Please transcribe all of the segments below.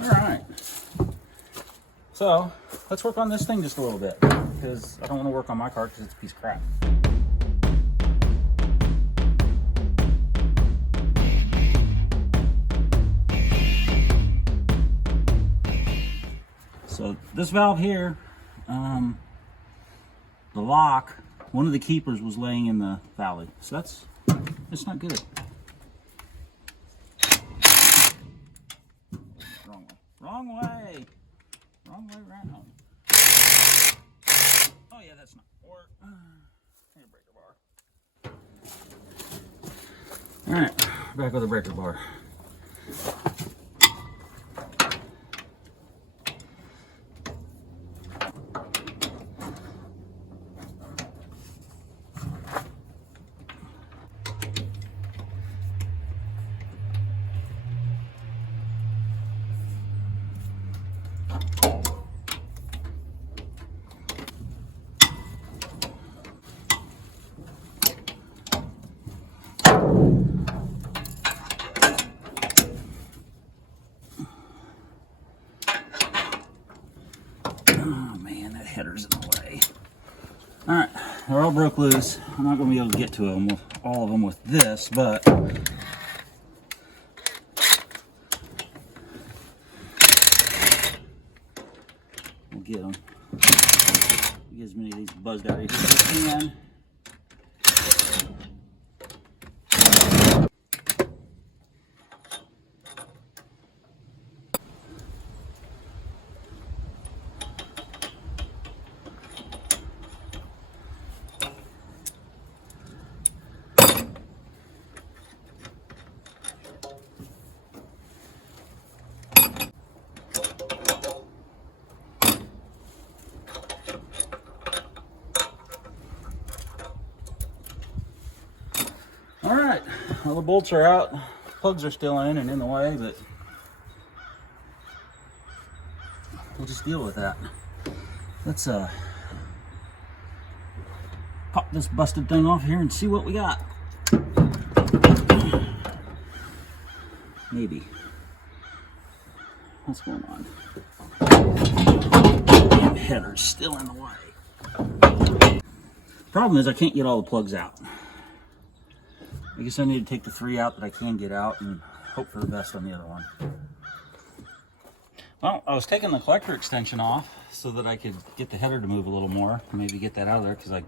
All right. So let's work on this thing just a little bit, because I don't want to work on my car because it's a piece of crap. So this valve here, the lock, one of the keepers was laying in the valley. So that's not good. Wrong way. Wrong way. Wrong way around. Oh yeah, that's not work. Need a breaker bar. All right, back with the breaker bar. Oh man, that header's in the way. All right, they're all broke loose. I'm not going to be able to get to them, all of them with this, but we'll get them. Get as many of these buzzed out of here as I can. All right, well, the bolts are out, plugs are still in and in the way, but we'll just deal with that. Let's pop this busted thing off here and see what we got. Maybe. What's going on? Damn header's still in the way. Problem is I can't get all the plugs out. I guess I need to take the 3 out that I can get out and hope for the best on the other one. Well, I was taking the collector extension off so that I could get the header to move a little more. Maybe get that out of there because I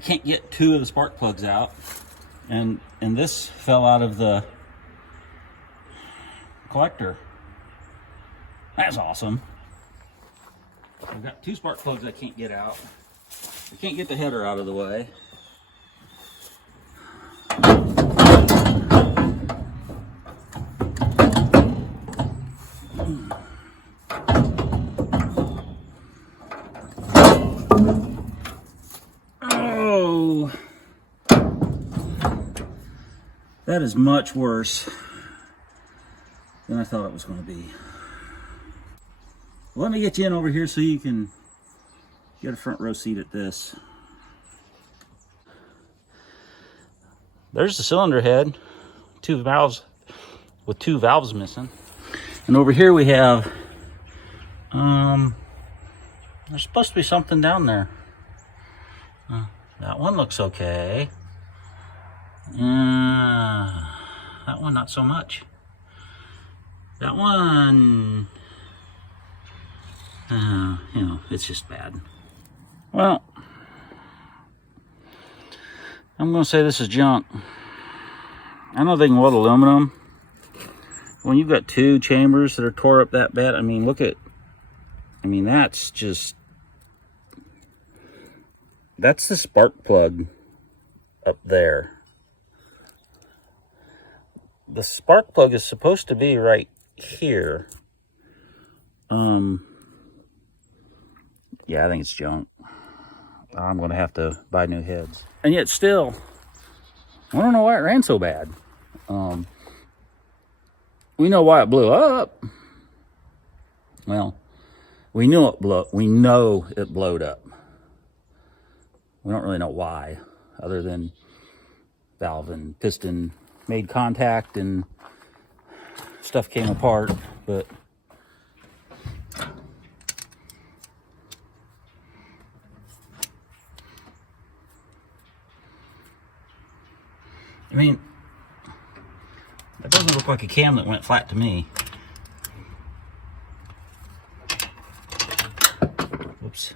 can't get 2 of the spark plugs out. And this fell out of the collector. That's awesome. I've got 2 spark plugs I can't get out. I can't get the header out of the way. Oh, that is much worse than I thought it was going to be. Let me get you in over here so you can get a front row seat at this. There's the cylinder head, 2 valves with 2 valves missing. And over here we have, there's supposed to be something down there. That one looks okay. That one not so much. That one, you know, it's just bad. Well, I'm gonna say this is junk. I know they can weld aluminum. When you've got 2 chambers that are tore up that bad, I mean, that's just, that's the spark plug up there. The spark plug is supposed to be right here. Yeah, I think it's junk. I'm gonna have to buy new heads. And yet still, I don't know why it ran so bad. We know why it blew up. Well, we know it blowed up. We don't really know why, other than valve and piston made contact and stuff came apart. But I mean, that doesn't look like a cam that went flat to me. Whoops.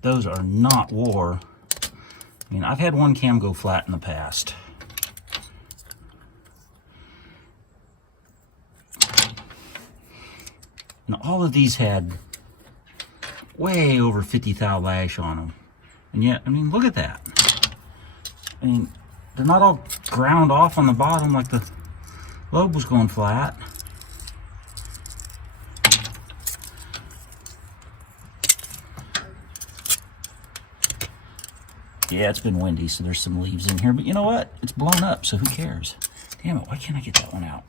Those are not wore. I mean, I've had one cam go flat in the past. And all of these had way over 50 thou lash on them. And yet, I mean, look at that. I mean, they're not all ground off on the bottom like the lobe was going flat. Yeah, it's been windy, so there's some leaves in here. But you know what? It's blown up, so who cares? Damn it, why can't I get that one out?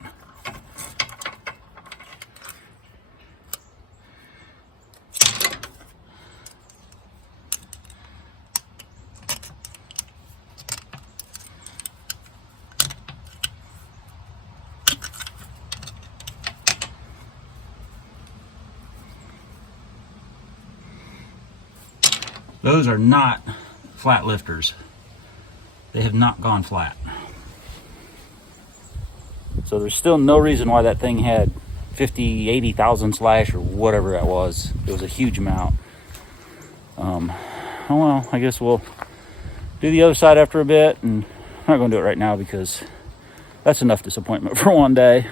Those are not flat lifters. They have not gone flat. So there's still no reason why that thing had 50, 80,000 slash or whatever that was. It was a huge amount. Oh well, I guess we'll do the other side after a bit, and I'm not going to do it right now because that's enough disappointment for one day.